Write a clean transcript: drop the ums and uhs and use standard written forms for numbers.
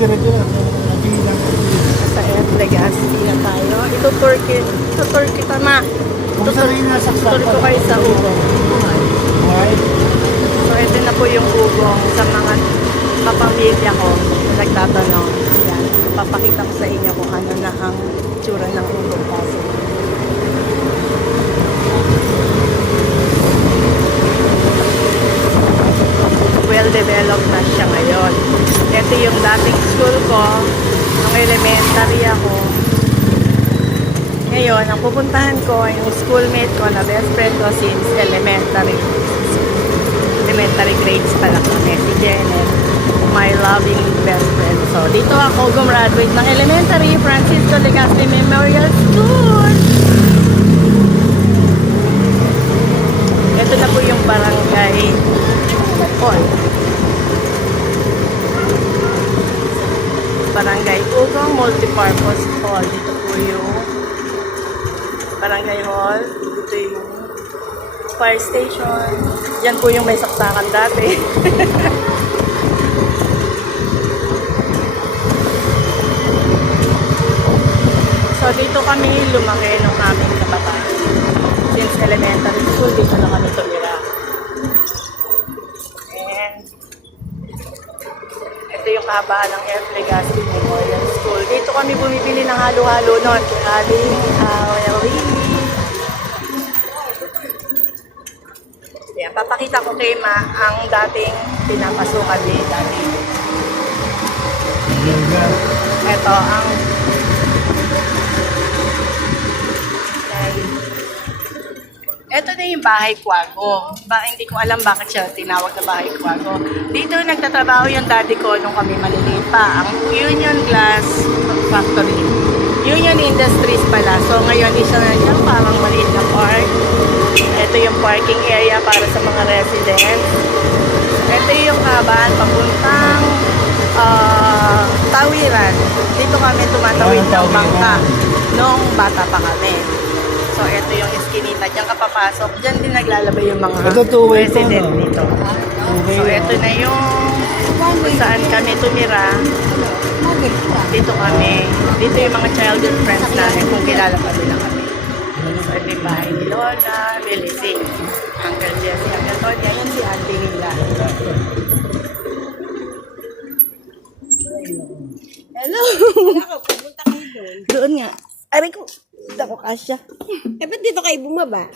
diretso na. Sa F. Legaspi na tayo. Ito kita ma. Kung saan yung nasaksak Tutur ko kayo sa ugong. Why? So ito na po yung ugong sa mga kapamilya ko na nagtatanong. Yan. Papakita ko sa inyo kung ano na ang tsura ng ugong kasi. Well-developed na siya ngayon. Ito yung dating school ko. Nung elementary ako. Ngayon, ang pupuntahan ko, yung schoolmate ko na best friend ko since elementary. Elementary grades pa lang kami. Si Janet, my loving best friend. So, dito ako gumraduate ng elementary, Francisco Legaspi Memorial School. Ito na po yung barangay hall. Barangay Ugong Multipurpose Hall. Dito po yung barangay hall. Dito yung fire station. Yan po yung may saksakan dati. So dito kami lumaki nung aming kabataan. Since elementary school, dito na kami tumira. And ito yung kahabaan ng F. Legaspi Memorial School. Dito kami bumibili ng halo-halo noon. Aling yan, papakita ko kay Ma ang dating pinapasukan ni Daddy. Ito ang ito na yung bahay Kuwago. Hindi ko alam bakit siya tinawag na bahay Kuwago. Dito nagtatrabaho yung daddy ko nung kami maliliit pa. Ang Union Glass Factory. Union Industries pala. So ngayon isa na siyang parang maliit na park. Ito yung parking area para sa mga residents. Ito yung kaban papuntang Tawiran. Dito kami tumatawid ng bangka nung bata pa kami. So, ito yung eskinita. Diyan ka papasok. Diyan din naglalabay yung mga resident dito. So, ito na yung kung saan kami tumira. Dito kami. Dito yung mga childhood friends namin kung kilala pa nila kami. So, ito yung bahay ni Lola, Belising, Uncle Jesse, Uncle Tonya. Yan si Auntie Nila. Hello! Pupunta kayo doon. Doon nga. Aray ko. Dako kasya. Eh, ba't dito kayo bumaba?